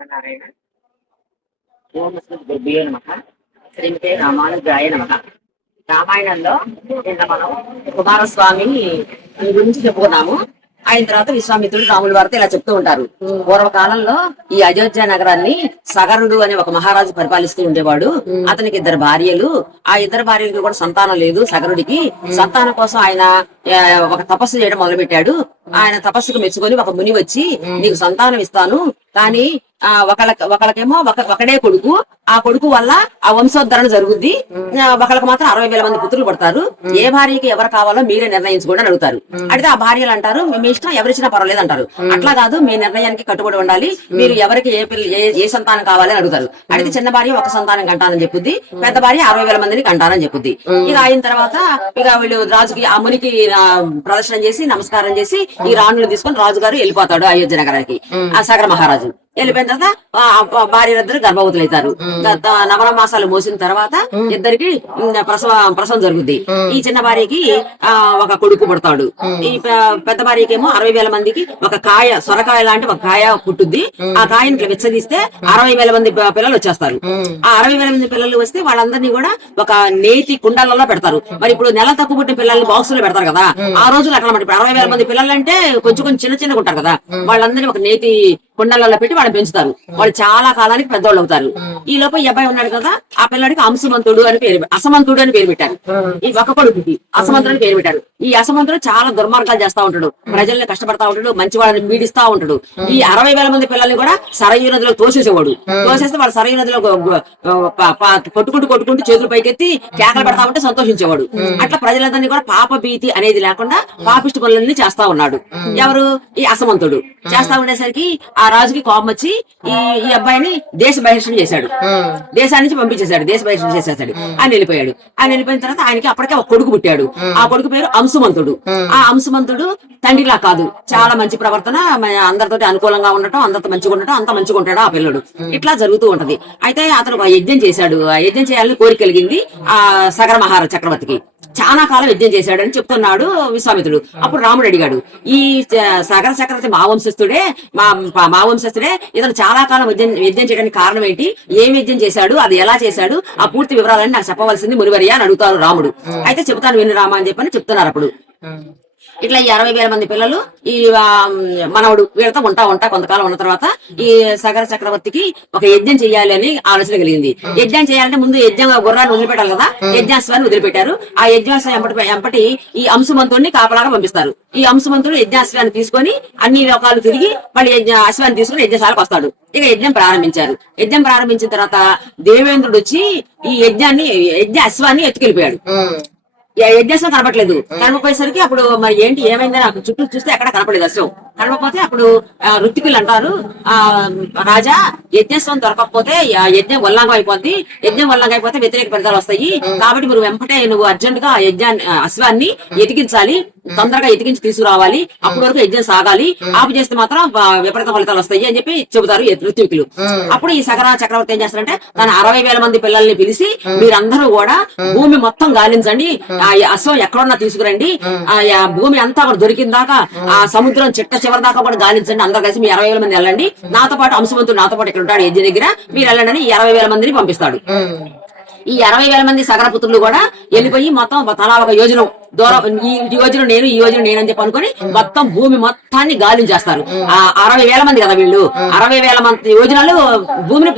శ్రీమన్నారాయణ ఓం శ్రీ గురుభ్యో నమ శ్రీమతే రామానుజాయ నమ. రామాయణంలో నిన్న మనం కుమారస్వామి గురించి చెప్పుకున్నాము. ఆయన తర్వాత విశ్వామిత్రుడు రాముల వారితో ఇలా చెప్తూ ఉంటారు. పూర్వకాలంలో ఈ అయోధ్య నగరాన్ని సగరుడు అనే ఒక మహారాజు పరిపాలిస్తూ ఉండేవాడు. అతనికి ఇద్దరు భార్యలు. ఆ ఇద్దరు భార్యలకు కూడా సంతానం లేదు సగరుడికి. సంతానం కోసం ఆయన ఒక తపస్సు చేయడం మొదలు పెట్టాడు ఆయన తపస్సుకు మెచ్చుకొని ఒక ముని వచ్చి నీకు సంతానం ఇస్తాను. కానీ ఆ ఒకళ్ళ ఒకళ్ళకేమో ఒక ఒకడే కొడుకు. ఆ కొడుకు వల్ల ఆ వంశోద్ధరణ జరుగుద్ది. ఒకళ్ళకి మాత్రం అరవై వేల మంది పుత్రులు పడతారు. ఏ భార్యకి ఎవరు కావాలో మీరే నిర్ణయించుకోండి అని అడుగుతారు. అడిగితే ఆ భార్యలు అంటారు మీ ఇష్టం ఎవరిచ్చినా పర్వాలేదు అంటారు. అట్లా కాదు మీ నిర్ణయానికి కట్టుబడి ఉండాలి. మీరు ఎవరికి ఏ పిల్ల ఏ- ఏ సంతానం కావాలి అని అడుగుతారు. అడిగితే చిన్న భార్య ఒక సంతానం కంటానని చెప్పుద్ది. పెద్ద భార్య అరవై వేల మందిని కంటానని చెప్పుద్ది. ఇక అయిన తర్వాత ఇక వీళ్ళు రాజుకి ఆ మునికి ప్రదర్శనం చేసి నమస్కారం చేసి ఈ రాణులు తీసుకొని రాజుగారు వెళ్ళిపోతాడు అయోధ్య నగరానికి. ఆ సగర మహారాజు వెళ్ళిపోయిన తర్వాత భార్యలిద్దరు గర్భవతులు అవుతారు నవల మాసాలు మోసిన తర్వాత ఇద్దరికి ప్రసవ ప్రసవం జరుగుద్ది. ఈ చిన్న భార్యకి ఆ ఒక కొడుకు పుడతాడు. ఈ పెద్ద భార్యకి ఏమో అరవై వేల మందికి ఒక కాయ సొరకాయ లాంటి ఒక కాయ పుట్టుద్ది. ఆ కాయని ఇట్లా విచ్చదీస్తే అరవై వేల మంది పిల్లలు వచ్చేస్తారు. ఆ అరవై వేల మంది పిల్లలు వస్తే వాళ్ళందరినీ కూడా ఒక నేతి కుండలలో పెడతారు. మరి ఇప్పుడు నెల తక్కువ పుట్టిన పిల్లల్ని బాక్స్లో పెడతారు కదా. ఆ రోజులు ఇప్పుడు అరవై వేల మంది పిల్లలు అంటే కొంచెం కొంచెం చిన్న చిన్నగా ఉంటారు కదా. వాళ్ళందరినీ ఒక నేతి కుండలలో పెట్టి వాళ్ళని పెంచుతారు. వాళ్ళు చాలా కాలానికి పెద్దవాళ్ళు అవుతారు. ఈ లోపు ఈ అబ్బాయి ఉన్నాడు కదా ఆ పిల్లాడికి అంశమంతుడు అని పేరు అసమంతుడు అని పేరు పెట్టారు. ఈ ఒక కొడుకుకి అసమంతుడు అని పేరు పెట్టారు. ఈ అసమంతుడు చాలా దుర్మార్గాలు చేస్తా ఉంటాడు. ప్రజల్ని కష్టపడతా ఉంటాడు మంచి వాళ్ళని పీడిస్తా ఉంటాడు. ఈ అరవై వేల మంది పిల్లల్ని కూడా సరయు నదిలో తోసేసేవాడు. తోసేస్తే వాళ్ళు సరయు నదిలో కొట్టుకుంటూ కొట్టుకుంటూ చేతులు పైకెత్తి కేకలు పెడతా ఉంటే సంతోషించేవాడు. అట్లా ప్రజలందరినీ కూడా పాప భీతి అనేది లేకుండా పాపిష్టి పనులన్నీ చేస్తా ఉన్నాడు. ఎవరు? ఈ అసమంతుడు. చేస్తా ఉండేసరికి ఆ రాజుకి కోపం వచ్చి ఈ ఈ అబ్బాయిని దేశ బహిష్కరణ చేశాడు. దేశాన్ని నుంచి పంపించేశాడు దేశ బహిష్కరణ చేసేసాడు ఆయన వెళ్ళిపోయాడు. ఆయన వెళ్ళిపోయిన తర్వాత ఆయనకి అప్పటికే ఒక కొడుకు పుట్టాడు. ఆ కొడుకు పేరు అంశుమంతుడు ఆ అంశుమంతుడు తండ్రిలా కాదు. చాలా మంచి ప్రవర్తన అందరితోటి అనుకూలంగా ఉండటం అందరితో మంచిగా ఉండటం అంత మంచిగా ఉంటాడు ఆ పిల్లడు. ఇట్లా జరుగుతూ ఉంటది. అయితే అతను ఒక యజ్ఞం చేశాడు. ఆ యజ్ఞం చేయాలని కోరిక కలిగింది ఆ సగర మహారాజ చక్రవర్తికి. చాలా కాలం యజ్ఞం చేశాడని చెప్తున్నాడు విశ్వామిత్రుడు. అప్పుడు రాముడు అడిగాడు ఈ సగర చక్రవర్తి మా వంశస్థుడే మా మా- వంశస్థుడే ఇతను చాలా కాలం యజ్ఞం యజ్ఞం చేయడానికి కారణం ఏంటి? ఏం యజ్ఞం చేశాడు? అది ఎలా చేశాడు? ఆ పూర్తి వివరాలన్నీ నాకు చెప్పవలసింది మునివరియా అని అడుగుతారు రాముడు. అయితే చెబుతాను విను రామా అని చెప్పని చెప్తున్నారు అప్పుడు. ఇట్లా ఈ అరవై వేల మంది పిల్లలు ఈ మనవడు వీళ్ళతో ఉంటా ఉంటా కొంతకాలం ఉన్న తర్వాత ఈ సగర చక్రవర్తికి ఒక యజ్ఞం చేయాలి అని ఆలోచన కలిగింది. యజ్ఞం చేయాలంటే ముందు యజ్ఞం గుర్రాన్ని వదిలిపెట్టాలి కదా. యజ్ఞాశ్వాన్ని వదిలిపెట్టారు. ఆ యజ్ఞాశ్వం ఎంపటి ఎంపటి ఈ అంశమంతుడిని కాపలాగా పంపిస్తారు. ఈ అంశమంతుడు యజ్ఞాశ్వాన్ని తీసుకొని అన్ని లోకాలు తిరిగి మళ్ళీ యజ్ఞ అశ్వాన్ని తీసుకుని యజ్ఞశాలకు వస్తాడు. ఇక యజ్ఞం ప్రారంభించారు. యజ్ఞం ప్రారంభించిన తర్వాత దేవేంద్రుడు వచ్చి ఈ యజ్ఞాన్ని యజ్ఞ అశ్వాన్ని ఎత్తుకెళ్ళిపోయాడు య- యజ్ఞాశ్వం కనపట్లేదు కనపపోయేసరికి అప్పుడు మరి ఏంటి ఏమైందని చుట్టూ చూస్తే ఎక్కడ కనపడలేదు అశ్వం కనపకపోతే అప్పుడు ఋత్వికులు అంటారు ఆ రాజా యజ్ఞస్వం దొరకకపోతే యజ్ఞం ఉల్లంఘం అయిపోద్ది. యజ్ఞం ఉల్లంఘం అయిపోతే వ్యతిరేక ఫలితాలు వస్తాయి. కాబట్టి మీరు వెంపటే నువ్వు అర్జెంట్గా యజ్ఞాన్ని అశ్వాన్ని ఎతికించాలి. తొందరగా ఎతికించి తీసుకురావాలి. అప్పటి వరకు యజ్ఞం సాగాలి. ఆపు చేస్తే మాత్రం విపరీత ఫలితాలు వస్తాయి అని చెప్పి చెబుతారు ఋత్వికులు అప్పుడు ఈ సగర చక్రవర్తి ఏం చేస్తారంటే తన అరవై వేల మంది పిల్లల్ని పిలిచి మీరందరూ కూడా భూమి మొత్తం గాలించండి. ఆ అశ్వం ఎక్కడున్నా తీసుకురండి. ఆ. భూమి అంతా కూడా దొరికిన దాకా ఆ సముద్రం చిట్ట చివరి దాకా కూడా గాలించండి. అందరు కలిసి మీ అరవై వేల మంది వెళ్ళండి. నాతో పాటు అంశవంతుడు నాతో పాటు ఇక్కడ ఉంటాడు యజ్ఞ దగ్గర. మీరు వెళ్ళండి అని ఈ అరవై వేల మందిని పంపిస్తాడు. ఈ అరవై వేల మంది సగర పుత్రులు కూడా వెళ్ళిపోయి మొత్తం తలా ఒక యోజన దూరం ఈ రోజున నేను ఈ రోజున నేను అని చెప్పి అనుకుని మొత్తం భూమి మొత్తాన్ని గాలించేస్తారు ఆ అరవై వేల మంది కదా వీళ్ళు. అరవై వేల మంది యోజనాలు భూమిని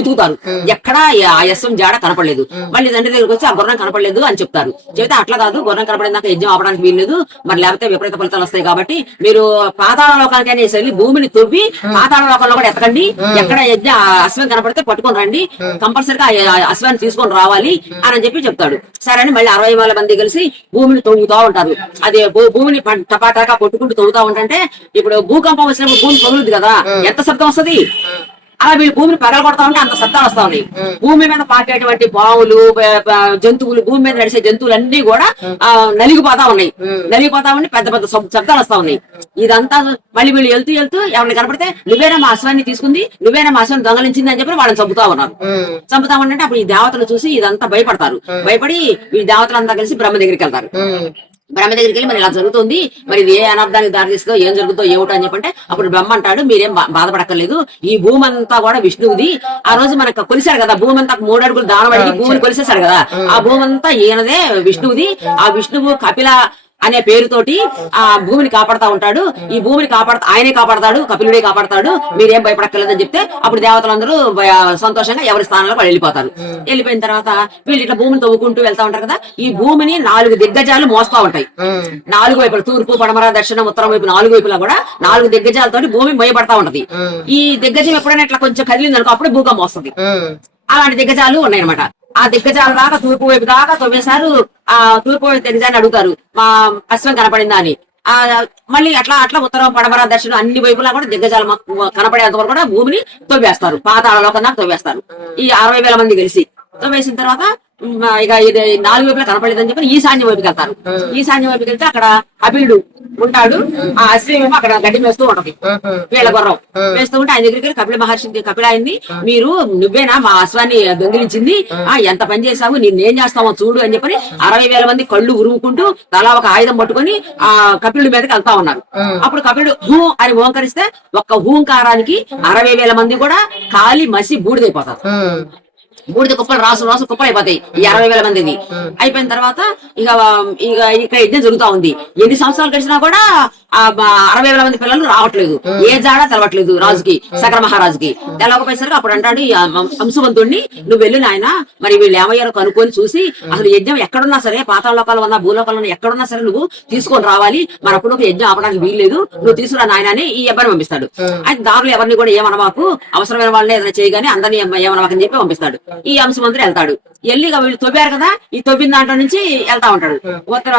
ఎదుగుతారు ఎక్కడా ఆ యశం జాడ కనపడలేదు. మళ్ళీ తండ్రి దగ్గరికి వచ్చి ఆ గుర్రం కనపడలేదు అని చెప్తారు. చెబితే అట్లా కాదు గుర్రం కనపడిన దాకా యజ్ఞం అవడానికి వీల్లేదు. మరి లేకపోతే విపరీత ఫలితాలు వస్తాయి కాబట్టి మీరు పాతాళ లోకానికైనా వెళ్ళి భూమిని తొవ్వి పాతాళ లోకంలో కూడా ఎత్తకండి ఎక్కడ యజ్ఞ ఆ అశ్వం కనపడితే పట్టుకొని రండి. కంపల్సరిగా ఆ అశ్వాన్ని తీసుకొని రావాలి అని చెప్పి చెప్తాడు. సరే అని మళ్ళీ అరవై వేల మంది కలిసి భూమిని తవ్వుతా ఉంటారు. అదే భూమిని టపాటాకా కొట్టుకుంటూ తవ్వుతా ఉంటుంటే ఇప్పుడు భూకంపం వచ్చినప్పుడు భూమి పగులుద్ది కదా. ఎంత శబ్దం వస్తది? అలా వీళ్ళు భూమిని పగల కొడతా ఉంటే అంత శబ్దాలు వస్తా ఉన్నాయి భూమి మీద పాకేటువంటి పావులు బ- బ- జంతువులు భూమి మీద నడిచే జంతువులు అన్ని కూడా ఆ, నలిగిపోతా ఉన్నాయి. నలిగిపోతా ఉండి పెద్ద పెద్ద శబ్- శబ్దాలు వస్తా ఉన్నాయి. ఇదంతా మళ్ళీ వీళ్ళు వెళ్తూ వెళ్తూ ఎవరిని కనపడితే నువ్వేనా మా అశ్వాన్ని తీసుకుంది? నువ్వేనా మా అశ్వాన్ని దొంగలించింది? అని చెప్పి వాళ్ళని చంపుతా ఉన్నారు. చంపుతా ఉంటే అప్పుడు ఈ దేవతలు చూసి ఇదంతా భయపడతారు. భయపడి ఈ దేవతలంతా కలిసి బ్రహ్మ దగ్గరికి వెళ్తారు. బ్రహ్మ దగ్గరికి వెళ్ళి మరి ఇలా జరుగుతుంది మరి ఇది ఏ అనర్థానికి దారితీస్తుందో ఏం జరుగుతుందో ఏమిటో అని చెప్పంటే అప్పుడు బ్రహ్మ అంటాడు మీరేం బాధపడక్కర్లేదు. ఈ భూమి అంతా కూడా విష్ణువుది. ఆ రోజు మనకు కొలిశారు కదా భూమి అంతా మూడు అడుగులు దానం అడిగి భూమిని కొలిసేశారు కదా. ఆ. భూమి అంతా ఈయనదే విష్ణువుది. ఆ విష్ణువు కపిల అనే పేరుతోటి ఆ భూమిని కాపాడుతా ఉంటాడు. ఈ భూమిని కాపాడుతా ఆయనే కాపాడతాడు కపిలుడే కాపాడతాడు. మీరేం భయపడక్కర్లేదని చెప్తే అప్పుడు దేవతలందరూ సంతోషంగా ఎవరి స్థానంలో వాళ్ళు వెళ్ళిపోతారు. వెళ్ళిపోయిన తర్వాత వీళ్ళు ఇట్లా భూమిని తవ్వుకుంటూ వెళ్తా ఉంటారు కదా ఈ భూమిని నాలుగు దిగ్గజాలు మోస్తా ఉంటాయి. నాలుగు వైపులు తూర్పు పడమర దక్షిణం ఉత్తరం వైపు నాలుగు వైపులా కూడా నాలుగు దిగ్గజాలతోటి భూమి మోయబడతా ఉంటది. ఈ దిగ్గజం ఎప్పుడైనా ఇట్లా కొంచెం కదిలింది అనుకో అప్పుడే భూకంపం వస్తుంది. అలాంటి దిగ్గజాలు ఉన్నాయన్నమాట. ఆ దిగ్గజాల దాకా తూర్పు వైపు దాకా తొమ్మిదిసార్లు ఆ తూర్పు వైపు దిగ్గజాన్ని అడుగుతారు. మా అశ్వం కనపడిందా అని ఆ మళ్ళీ అట్లా అట్లా ఉత్తరం పడమర దక్షిణం అన్ని వైపులా కూడా దిగ్గజాలు కనపడేంత వరకు కూడా భూమిని తొవ్వేస్తారు. పాతాళలోకం దాకా తొవ్వేస్తారు. ఈ అరవై వేల మంది కలిసి తొవ్వేసిన తర్వాత ఇక ఇది నాలుగు వైపులా కనపడలేదని చెప్పి ఈశాన్య వైపుకి వెళ్తారు. ఈశాన్య వైపుకి వెళ్తే అక్కడ అభిలుడు ఉంటాడు. ఆ అశ్వేమేమో అక్కడ గడ్డి వేస్తూ ఉంటది. వీళ్ళ గుర్రం వేస్తూ ఉంటే ఆయన దగ్గరికి కపిల మహర్షి కపిల అయింది మీరు నువ్వేనా మా అశ్వాన్ని దొంగిలించింది? ఆ ఎంత పని చేసావు నేనేం చేస్తావో చూడు అని చెప్పని అరవై వేల మంది కళ్ళు ఉరుముకుంటూ తలా ఒక ఆయుధం పట్టుకొని ఆ కపిలుడి మీదకి వెళ్తా ఉన్నారు. అప్పుడు కపిలుడు హూ అని ఓంకరిస్తే ఒక్క హూంకారానికి అరవై వేల మంది కూడా కాలి మసి బూడిదైపోతారు. బూడిద కుప్పలు రాసు రాసు కుప్పలు అయిపోతాయి. ఈ అరవై వేల మందిది. అయిపోయిన తర్వాత ఇక ఇక ఇక్కడ యజ్ఞం జరుగుతా ఉంది. ఎన్ని సంవత్సరాలు గడిచినా కూడా అరవై వేల మంది పిల్లలు రావట్లేదు. ఏ జాడ తెలవట్లేదు రాజుకి సకర మహారాజుకి. తెలవకపోయేసరికి అప్పుడు అంటాడు అంశవంతుణ్ణి నువ్వు వెళ్ళి నాయన. మరి వీళ్ళు ఏమయ్యారో కనుక్కొని చూసి అసలు యజ్ఞం ఎక్కడున్నా సరే పాతాళ లోకాలు ఉన్నా భూలోకాలు ఉన్నా ఎక్కడున్నా సరే నువ్వు తీసుకొని రావాలి. మరి అప్పుడు ఒక యజ్ఞం ఆపడానికి వీల్లేదు. నువ్వు తీసుకురా నాయన అని ఈ అబ్బాయిని పంపిస్తాడు. అయితే దారులు ఎవరిని కూడా ఏమనమాకు? అవసరమైన వాళ్ళని ఏదైనా చేయగానే అందరినీ ఏమనమాకని చెప్పి పంపిస్తాడు. ఈ అంశమంత్రి వెళ్తాడు. వెళ్ళి వీళ్ళు తవ్వారు కదా ఈ తవ్విన దాంట్లో నుంచి వెళ్తా ఉంటాడు. ఉత్తర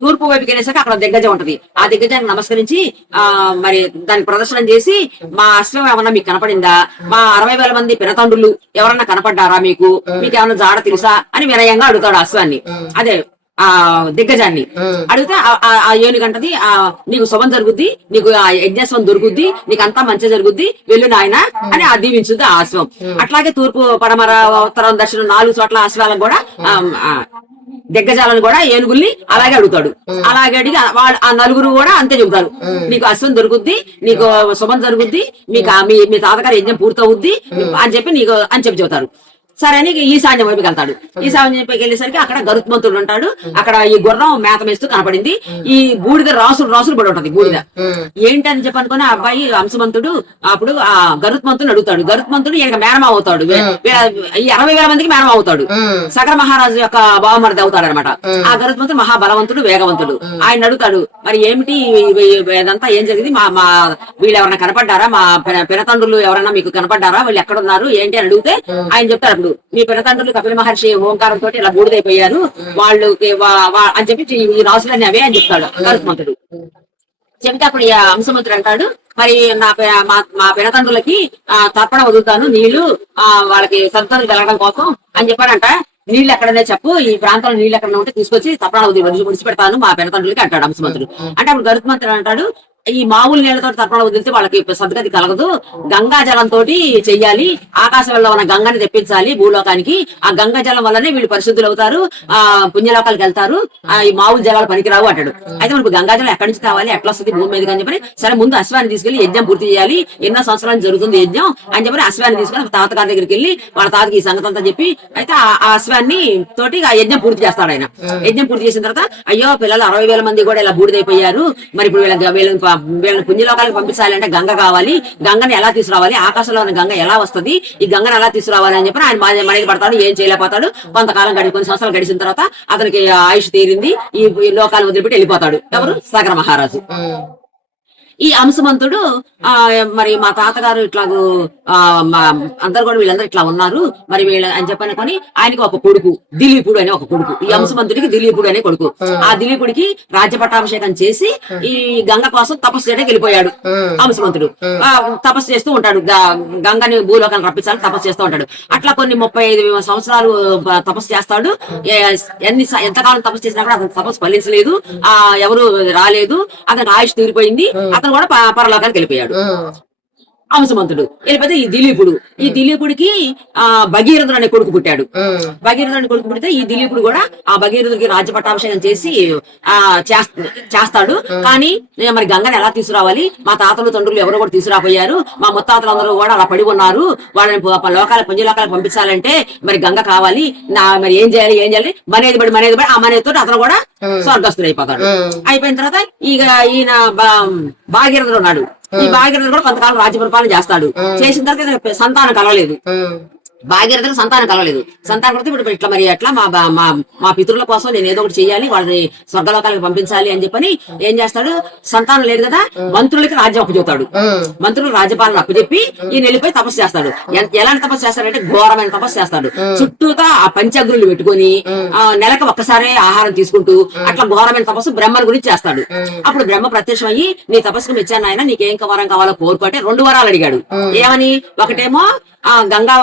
తూర్పు వైపుకి వెళ్ళేసరికి అక్కడ దిగ్గజం ఉంటది. ఆ దిగ్గజానికి నమస్కరించి ఆ మరి దానికి ప్రదర్శనం చేసి మా అశ్వం ఏమన్నా మీకు కనపడిందా? మా అరవై వేల మంది పినతండ్రులు ఎవరన్నా కనపడ్డారా మీకు? మీకు ఏమన్నా జాడ తెలుసా? అని వినయంగా అడుగుతాడు అశ్వాన్ని. అదే ఆ దిగ్గజాన్ని. అడిగితే ఆ- ఏనుగంటది ఆ నీకు శుభం జరుగుద్ది నీకు ఆ యజ్ఞస్వం దొరుకుద్ది నీకు అంతా మంచి జరుగుద్ది వెళ్ళు నాయన అని ఆ దీవించుద్ది ఆ అశ్వం అట్లాగే తూర్పు పడమర ఉత్తరం దక్షిణం నాలుగు చోట్ల అశ్వాలకు కూడా దిగ్గజాలను కూడా ఏనుగుల్ని అలాగే అడుగుతాడు. అలాగే అడిగి వాళ్ళ ఆ నలుగురు కూడా అంతే చెబుతారు. నీకు అశ్వం దొరుకుద్ది నీకు శుభం జరుగుద్ది మీకు మీ మీ తాతగారి యజ్ఞం పూర్తవుద్ది అని చెప్పి నీకు అని చెప్పి చెబుతారు. సరే అని ఈశాన్యం వైపుకి వెళ్తాడు. ఈశాన్యం వైపుకి వెళ్ళేసరికి అక్కడ గరుత్మంతుడు ఉంటాడు. అక్కడ ఈ గుర్రం మేత మేస్తూ కనపడింది ఈ బూడిద రాసులు రాసులు పడి ఉంటది బూడిద. ఏంటని చెప్పి అనుకుని ఆ అబ్బాయి అంశమంతుడు అప్పుడు ఆ గరుత్మంతుని అడుగుతాడు. గరుత్మంతుడు ఈయన మేనమా అవుతాడు. అరవై వేల మందికి మేనమా అవుతాడు. సగర మహారాజు యొక్క బావమరిది అవుతాడు అనమాట ఆ గరుత్మంతుడు మహాబలవంతుడు వేగవంతుడు. ఆయన అడుగుతాడు మరి ఏమిటి ఇదంతా ఏం జరిగింది? మా మా వీళ్ళు ఎవరైనా కనపడ్డారా? మా పిన- పినతండ్రులు ఎవరైనా మీకు కనపడ్డారా? వీళ్ళు ఎక్కడ ఉన్నారు ఏంటి? అని అడిగితే ఆయన చెప్తారు అప్పుడు మీ పినతండ్రులు కపిల మహర్షి ఓంకారంతో ఇలా బూడిదైపోయారు. వాళ్ళు అని చెప్పి ఈ రాసులన్నీ అవే అని చెప్తాడు. గరుత్మంతుడు చెబితే అప్పుడు అంశమంతుడు అంటాడు మరి నా మా పినతండ్రులకి ఆ తర్పణ వదులుతాను నీళ్ళు ఆ వాళ్ళకి సంతానం కలగడం కోసం అని చెప్పాడంట. నీళ్ళు ఎక్కడనే చెప్పు ఈ ప్రాంతంలో నీళ్ళు ఎక్కడ ఉంటే తీసుకొచ్చి తప్పన వదిలి వదిలి విడిచిపెడతాను మా పినతండ్రులకి అంటాడు అంశమంతుడు అంటే అప్పుడు గరుత్మంతుడు అంటాడు ఈ మామూలు నీళ్ళతో తర్పణ వదిలితే వాళ్ళకి సద్గతి కలగదు. గంగా జలంతో చెయ్యాలి. ఆకాశంలో ఉన్న గంగని తెప్పించాలి భూలోకానికి. ఆ గంగా జలం వల్లనే వీళ్ళు పరిశుద్ధులు అవుతారు. ఆ పుణ్యలోకాలకు వెళ్తారు. ఆ ఈ మామూలు జలాలు పనికిరావు అంటాడు. అయితే మనకు గంగా జలం ఎక్కడి నుంచి కావాలి? ఎట్లా వస్తుంది? భూమి మీదకి అని చెప్పని సరే ముందు అశ్వాన్ని తీసుకెళ్ళి యజ్ఞం పూర్తి చేయాలి. ఎన్నో సంవత్సరాలు జరుగుతుంది యజ్ఞం అని చెప్పని అశ్వాన్ని తీసుకుని తాతగారి దగ్గరికి వెళ్ళి వాళ్ళ తాతకి ఈ సంగతి అంతా చెప్పి అయితే ఆ అశ్వాన్ని తోటి ఆ యజ్ఞం పూర్తి చేస్తాడు ఆయన. యజ్ఞం పూర్తి చేసిన తర్వాత అయ్యో పిల్లలు అరవై వేల మంది కూడా ఇలా బూడిదైపోయారు. మరి ఇప్పుడు వీళ్ళకి వీళ్ళని వీళ్ళని పుణ్యలోకాలకు పంపించాలంటే గంగ కావాలి. గంగని ఎలా తీసుకురావాలి? ఆకాశంలో ఉన్న గంగ ఎలా వస్తది? ఈ గంగని ఎలా తీసుకురావాలి అని చెప్పి ఆయన మన మనకి పడతాడు ఏం చేయలేకపోతాడు. కొంతకాలం గడి కొన్ని సంవత్సరాలు గడిచిన తర్వాత అతనికి ఆయుష్ తీరింది. ఈ లోకాలు వదిలిపెట్టి వెళ్ళిపోతాడు. ఎవరు? సాగర మహారాజు. ఈ అంశమంతుడు ఆ మరి మా తాతగారు ఇట్లాగూ ఆ మా అందరు కూడా వీళ్ళందరూ ఇట్లా ఉన్నారు. మరి వీళ్ళ అని చెప్పనుకొని ఆయనకి ఒక కొడుకు దిలీపుడు అనే ఒక కొడుకు. ఈ అంశమంతుడికి దిలీపుడు అనే కొడుకు. ఆ. దిలీపుడికి రాజ్య పట్టాభిషేకం చేసి ఈ గంగ కోసం తపస్సు చేయడానికి వెళ్ళిపోయాడు అంశమంతుడు ఆ, తపస్సు చేస్తూ ఉంటాడు. గంగని భూలోకాన్ని రప్పించాలని తపస్సు చేస్తూ ఉంటాడు. అట్లా కొన్ని ముప్పై ఐదు సంవత్సరాలు తపస్సు చేస్తాడు. ఎన్ని ఎంతకాలం తపస్సు చేసినా కూడా అతను తపస్సు ఫలించలేదు. ఆ ఎవరు రాలేదు. అతనికి ఆయుష్ తీరిపోయింది. అతను కూడా పరలోకానికి వెళ్ళిపోయాడు. అంశమంతుడు వెళ్ళిపోతే ఈ దిలీపుడు. ఈ దిలీపుడికి ఆ భగీరథుడు అనే కొడుకు పుట్టాడు. భగీరథుడు అనే కొడుకు పుడితే ఈ దిలీపుడు కూడా ఆ భగీరథుడికి రాజ్య పట్టాభిషేకం చేసి ఆ చేస్త- చేస్తాడు. కానీ మరి గంగని ఎలా తీసుకురావాలి? మా తాతలు తండ్రులు ఎవరు కూడా తీసుకురాపోయారు. మా ముత్తాతలు అందరూ కూడా అలా పడి ఉన్నారు. వాళ్ళని లోకాల పంచలోకాలకు పంపించాలంటే మరి గంగ కావాలి. నా మరి ఏం చేయాలి ఏం చేయాలి? మనేది పడి మనేది పడి ఆ మనేదితో అతను కూడా స్వర్గస్తుడు అయిపోతాడు అయిపోయిన తర్వాత ఇక ఈయన భాగీరథుడు ఉన్నాడు. ఈ భాగీరథుడు కూడా కొంతకాలం రాజ్య పరిపాలన చేస్తాడు చేసిన తర్వాత సంతానం కలగలేదు ఉమ్, భాగీరథకు సంతానం కలగలేదు సంతానం కలిగితే ఇప్పుడు ఇట్లా మరి ఎట్లా మా మా మా పితరుల కోసం నేను ఏదో ఒకటి చేయాలి వాళ్ళని స్వర్గలోకాలకు పంపించాలి అని చెప్పని ఏం చేస్తాడు? సంతానం లేదు కదా మంత్రులకి రాజ్యం అప్పచెబుతాడు మంత్రులు రాజ్యపాలన అప్పచెప్పి ఈయన వెళ్ళిపోయి తపస్సు చేస్తాడు. ఎలాంటి తపస్సు చేస్తాడంటే ఘోరమైన తపస్సు చేస్తాడు. చుట్టూతా ఆ పంచగ్రులు పెట్టుకొని ఆ నెలకు ఒక్కసారే ఆహారం తీసుకుంటూ అట్లా ఘోరమైన తపస్సు బ్రహ్మను గురించి చేస్తాడు. అప్పుడు బ్రహ్మ ప్రత్యక్షం అయ్యి నీ తపస్సుకు మెచ్చాను ఆయన నీకేం వరం కావాలో కోరుకో అంటే రెండు వరాలు అడిగాడు. ఏమని? ఒకటేమో ఆ గంగా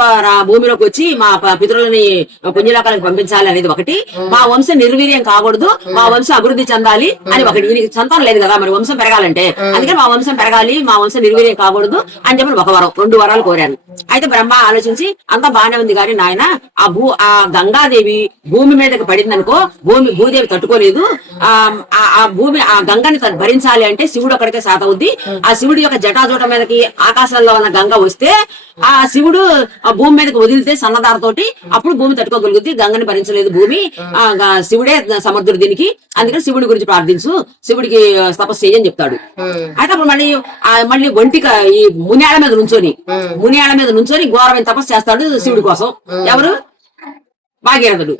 భూమిలోకి వచ్చి మా పితరులని పుణ్యలోకాలకు పంపించాలి అనేది ఒకటి. మా వంశం నిర్వీర్యం కాకూడదు. మా వంశం అభివృద్ధి చెందాలి అని ఒకటి. ఈయనకి సంతానం లేదు కదా మరి వంశం పెరగాలంటే. అందుకని మా వంశం పెరగాలి మా వంశం నిర్వీర్యం కాకూడదు అని చెప్పి ఒక వరం రెండు వరాలు కోరాను. అయితే బ్రహ్మ ఆలోచించి అంతా బానే ఉంది కానీ నాయన ఆ భూ ఆ గంగాదేవి భూమి మీదకి పడింది అనుకో భూమి భూదేవి తట్టుకోలేదు. ఆ భూమి ఆ గంగని భరించాలి అంటే శివుడు అక్కడికే సాతవుద్ది ఆ శివుడి యొక్క జటాజూట మీదకి ఆకాశంలో ఉన్న గంగ వస్తే ఆ శివుడు ఆ భూమి మీదకి వదిలితే సన్నదారతోటి అప్పుడు భూమి తట్టుకోగలుగుద్ది గంగని భరించలేదు భూమి. శివుడే సమర్థుడు దీనికి. అందుకని శివుడి గురించి ప్రార్థించు శివుడికి తపస్సు చేయని చెప్తాడు. అయితే అప్పుడు మళ్ళీ మళ్ళీ ఒంటిక ఈ మునియాల మీద నుంచొని మునియాల మీద నుంచొని ఘోరమైన తపస్సు చేస్తాడు శివుడి కోసం. ఎవరు? భాగీరథుడు.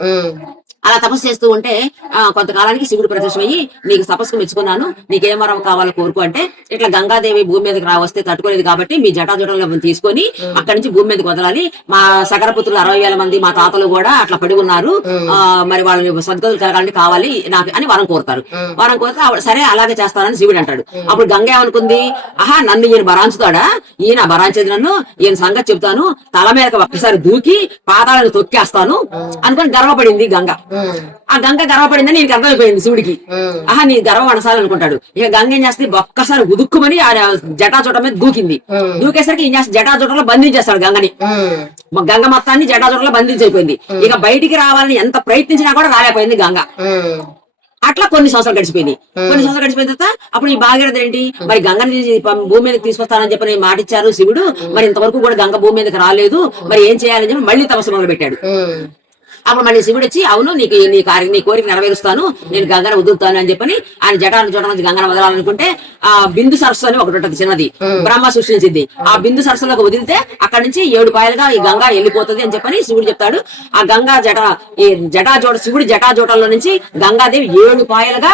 అలా తపస్సు చేస్తూ ఉంటే ఆ, కొంతకాలానికి శివుడు ప్రత్యక్షమయ్యి నీకు తపస్సుకు మెచ్చుకున్నాను నీకేం వరం కావాలో కోరుకు అంటే ఇట్లా గంగాదేవి భూమి మీదకి రా వస్తే తట్టుకోలేదు కాబట్టి మీ జటాజుటంలో తీసుకొని అక్కడి నుంచి భూమి మీదకి వదలాలి. మా సగరపుత్రులు అరవై వేల మంది మా తాతలు కూడా అట్లా పడి ఉన్నారు. మరి వాళ్ళని సద్గతులు కలగాలని కావాలి నాకు అని వరం కోరుతారు. వరం కోరితే సరే అలాగే చేస్తానని శివుడు అంటాడు. అప్పుడు గంగ ఏమనుకుంది? ఆహా నన్ను ఈయన బరాంచుతాడా ఈయన బరాంచేది నన్ను ఈయన సంగతి చెప్తాను తల మీదకి ఒక్కసారి దూకి పాదాలను తొక్కేస్తాను అనుకొని గర్వపడింది గంగ. ఆ గంగ గర్వపడిందని నీకు అర్థమైపోయింది శివుడికి. ఆహా నీ గర్వం అనసాలనుకుంటాడు ఇక గంగ ఏం చేస్తే ఒక్కసారి ఉదుక్కుమని ఆ జటాచోట మీద దూకింది. దూకేసరికి ఏం చేస్తే జటాచోటలో బంధించేస్తాడు గంగని. గంగ మొత్తాన్ని జటాచోటలో బంధించైపోయింది. ఇక బయటికి రావాలని ఎంత ప్రయత్నించినా కూడా రాలేకపోయింది గంగ. అట్లా కొన్ని సంవత్సరాలు గడిచిపోయినాయి. కొన్ని సంవత్సరాలు గడిచిపోయిన తర్వాత అప్పుడు ఈ భాగీరథ ఏంటి? మరి గంగని భూమి మీదకి తీసుకొస్తానని చెప్పని మాట ఇచ్చారు శివుడు. మరి ఇంతవరకు కూడా గంగ భూమి మీదకి రాలేదు. మరి ఏం చేయాలని చెప్పి మళ్ళీ తపస్సు మొదలు పెట్టాడు అప్పుడు మళ్ళీ శివుడు వచ్చి అవును నీకు నీ కార్య నీ కోరిక నెరవేరుస్తాను నేను గంగను వదులుతాను అని చెప్పని ఆయన జటాన్ని చూడడం నుంచి గంగను వదలాలనుకుంటే ఆ బిందు సరస్సు అని ఒకటి ఉంటుంది చిన్నది. బ్రహ్మ సృష్టించింది. ఆ బిందు సరస్సులోకి వదిలితే అక్కడి నుంచి ఏడు పాయలుగా ఈ గంగ వెళ్ళిపోతుంది అని చెప్పని శివుడు చెప్తాడు. ఆ గంగా జట ఈ జటా జోట శివుడి జటా జోటంలో నుంచి గంగాదేవి ఏడు పాయలుగా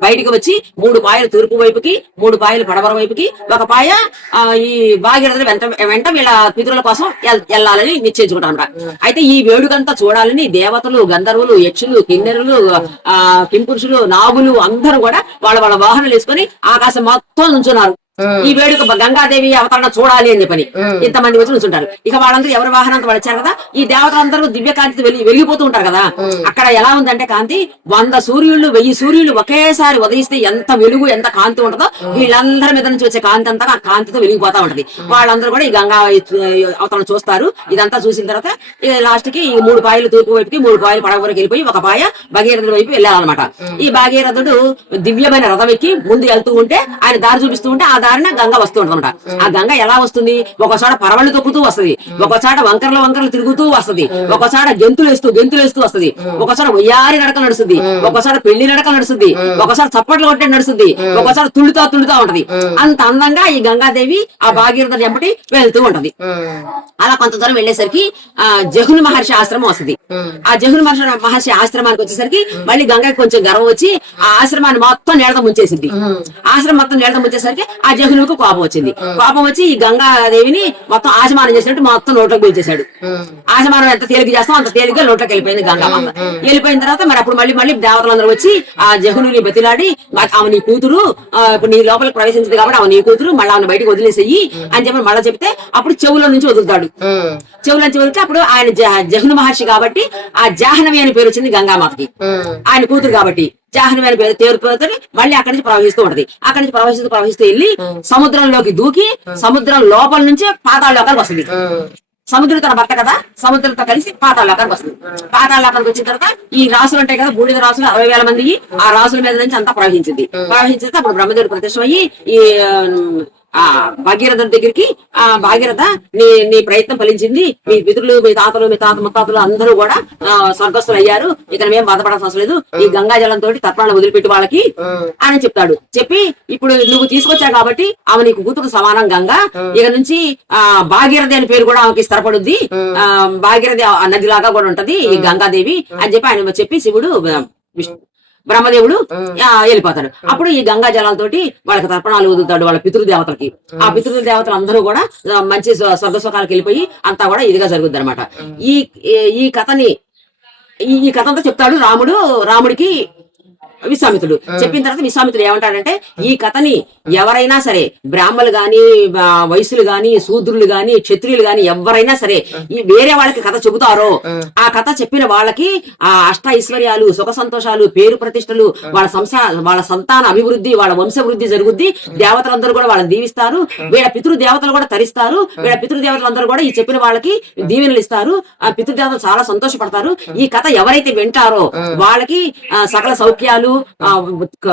బయటికి వచ్చి మూడు పాయలు తూర్పు వైపుకి మూడు పాయలు పడమర వైపుకి ఒక పాయ ఆ, ఈ భాగీరథులు వెంట వెంట వీళ్ళ పితరుల కోసం వెళ్ళాలని నిశ్చయించుకుంటాం అయితే ఈ వేడుకంతా చూడాలని దేవతలు గంధర్వులు యక్షులు కిన్నెరులు ఆ కింపురుషులు నాగులు అందరూ కూడా వాళ్ళ వాళ్ళ వాహనాలు వేసుకొని ఆకాశం మొత్తం నుంచున్నారు. ఈ వేడుక గంగాదేవి అవతరణ చూడాలి అని చెప్పని ఇంతమంది వచ్చి నుంచుంటారు ఇక వాళ్ళందరూ ఎవరి వాహనంతో వచ్చారు కదా ఈ దేవతలందరూ దివ్య కాంతి వెలిగి వెలిగిపోతూ ఉంటారు కదా. అక్కడ ఎలా ఉందంటే కాంతి వంద సూర్యుళ్ళు వెయ్యి సూర్యులు ఒకేసారి ఉదయిస్తే ఎంత వెలుగు ఎంత కాంతి ఉంటుందో వీళ్ళందరి మీద నుంచి వచ్చే కాంతి అంతా ఆ కాంతితో వెలిగిపోతా ఉంటది. వాళ్ళందరూ కూడా ఈ గంగా అవతరణ చూస్తారు. ఇదంతా చూసిన తర్వాత ఇక లాస్ట్కి ఈ మూడు పాయలు తూర్పు వైపుకి మూడు పాయలు పడవ వరకు వెళ్ళిపోయి ఒక పాయ భగీరథుడి వైపు వెళ్ళాలన్నమాట. ఈ భగీరథుడు దివ్యమైన రథం ఎక్కి ముందు వెళ్తూ ఉంటే ఆయన దారి చూపిస్తూ ఉంటే ఆ దారిన గంగ వస్తూ ఉంటుందన్నమాట. ఆ గంగ ఎలా వస్తుంది? ఒకచోట పరవళ్ళు తొక్కుతూ వస్తది. ఒకచోట వంకరలు వంకరలు తిరుగుతూ వస్తది. ఒకచోట గెంతులు వేస్తూ గెంతులు వేస్తూ వస్తది. ఒకచోట ఉయ్యారి నడక నడుస్తుంది. ఒకచోట పెళ్ళి నడక నడుస్తుంది. ఒకసారి చప్పట్లు కొట్టే నడుస్తుంది. ఒకసారి తుళ్ళుతా తుళ్ళుతా ఉంటది. అంత అందంగా ఈ గంగాదేవి ఆ భాగీరథుడు ఎంపటి వెళ్తూ ఉంటది. అలా కొంత దూరం వెళ్ళేసరికి ఆ జహుని మహర్షి ఆశ్రమం వస్తుంది. ఆ జహుని మహర్షి మహర్షి ఆశ్రమానికి వచ్చేసరికి మళ్ళీ గంగకి కొంచెం గర్వం వచ్చి ఆ ఆశ్రమాన్ని మొత్తం నీళ్ళతో ముంచేసింది. ఆశ్రమం మొత్తం నీళ్ళతో ముంచేసరికి ఆ జహునికి కోపం వచ్చింది. కోపం వచ్చి ఈ గంగాదేవిని మొత్తం ఆశమానం చేసినట్టు మొత్తం నోట్లోకి పీల్చేశాడు. ఆశమానం ఎంత తేలిక చేస్తాం అంత తేలిగ్గా లోట్లోకి వెళ్ళిపోయింది గంగా మాత వెళ్ళిపోయిన తర్వాత మరి అప్పుడు మళ్ళీ మళ్ళీ దేవతలందరూ వచ్చి ఆ జహుని బతిలాడి "మా- ఆమె నీ కూతురు ఇప్పుడు నీ లోపలికి ప్రవేశించింది కాబట్టి ఆమె నీ కూతురు మళ్ళీ ఆమెను బయటకు వదిలేసేయి అని చెప్పి మళ్ళీ చెప్తే అప్పుడు చెవుల నుంచి వదులుతాడు. చెవుల నుంచి వదిలితే అప్పుడు ఆయన జహ్ను మహర్షి కాబట్టి ఆ జాహ్నవి అని పేరు వచ్చింది గంగామాతకి ఆయన కూతురు కాబట్టి. జాహ్నవి అనే పేరు మళ్ళీ అక్కడి నుంచి ప్రవహిస్తూ ఉంటది. అక్కడి నుంచి ప్రవహిస్తూ ప్రవహిస్తూ వెళ్ళి సముద్రంలోకి దూకి సముద్రం లోపల నుంచి పాతాళ లోకానికి వస్తుంది. సముద్రం తన భర్త కదా సముద్రంతో కలిసి పాతాళ లోకానికి వస్తుంది. పాతాళ లోకానికి వచ్చిన తర్వాత ఈ రాసులు ఉంటాయి కదా బూడిద రాసులు అరవై వేల మంది ఆ రాసుల మీద నుంచి అంతా ప్రవహించింది. ప్రవహించిన అప్పుడు బ్రహ్మదేవుడు ప్రత్యక్షమయ్యి ఈ ఆ భాగీరథ దగ్గరికి ఆ భాగీరథ నీ నీ ప్రయత్నం ఫలించింది. మీ పితరులు మీ తాతలు మీ తాత ముత్తాతలు అందరూ కూడా స్వర్గస్థులు అయ్యారు. ఇక మేము బాధపడాల్సిన అవసరం లేదు. ఈ గంగా జలంతో తర్పణాలు వదిలిపెట్టి వాళ్ళకి అని చెప్తాడు. చెప్పి ఇప్పుడు నువ్వు తీసుకొచ్చావు కాబట్టి ఆమె నీకు కూతురు సమానం గంగా. ఇక నుంచి ఆ భాగీరథి అనే పేరు కూడా ఆమెకి స్థిరపడుద్ది. ఆ. భాగీరథి నదిలాగా కూడా ఉంటది ఈ గంగాదేవి అని చెప్పి ఆయన చెప్పి శివుడు విష్ణు- బ్రహ్మదేవుడు వెళ్ళిపోతాడు. అప్పుడు ఈ గంగా జలాలతోటి వాళ్ళకి తర్పణాలు వదులుతాడు వాళ్ళ పితృదేవతలకి. ఆ పితృదేవతలు అందరూ కూడా మంచి స్వ- స్వర్గ సుఖాలకు వెళ్ళిపోయి అంతా కూడా ఇదిగా జరుగుద్ది అనమాట ఈ ఈ- కథని ఈ ఈ కథ అంతా చెప్తాడు రాముడు. రాముడికి విశ్వామిత్రుడు చెప్పిన తర్వాత విశ్వామిత్రుడు ఏమంటాడంటే ఈ కథని ఎవరైనా సరే బ్రాహ్మలు గాని వైశ్యులు గాని శూద్రులు గాని క్షత్రియులు గాని ఎవరైనా సరే ఈ వేరే వాళ్ళకి కథ చెబుతారో ఆ. కథ చెప్పిన వాళ్ళకి ఆ అష్ట ఐశ్వర్యాలు సుఖ సంతోషాలు పేరు ప్రతిష్టలు వాళ్ళ సంసా వాళ్ళ సంతాన అభివృద్ధి వాళ్ళ వంశవృద్ధి జరుగుద్ది. దేవతలందరూ కూడా వాళ్ళని దీవిస్తారు. వీళ్ళ పితృ దేవతలు కూడా తరిస్తారు. వీళ్ళ పితృ దేవతలందరూ కూడా ఈ చెప్పిన వాళ్ళకి దీవెనలు ఇస్తారు ఆ పితృదేవతలు చాలా సంతోషపడతారు. ఈ కథ ఎవరైతే వింటారో వాళ్ళకి సకల సౌఖ్యాలు ఆ,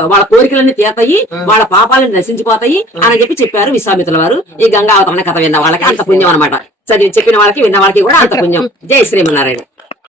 వాళ్ళ కోరికలన్నీ తీరతాయి వాళ్ళ పాపాలని నశించిపోతాయి అని చెప్పి చెప్పారు విశ్వామిత్రుల వారు. ఈ గంగా అవతరణ కథ విన్న వాళ్ళకి అంత పుణ్యం అనమాట చదివి చెప్పిన వాళ్ళకి విన్న వాళ్ళకి కూడా అంత పుణ్యం. జై శ్రీమన్నారాయణ.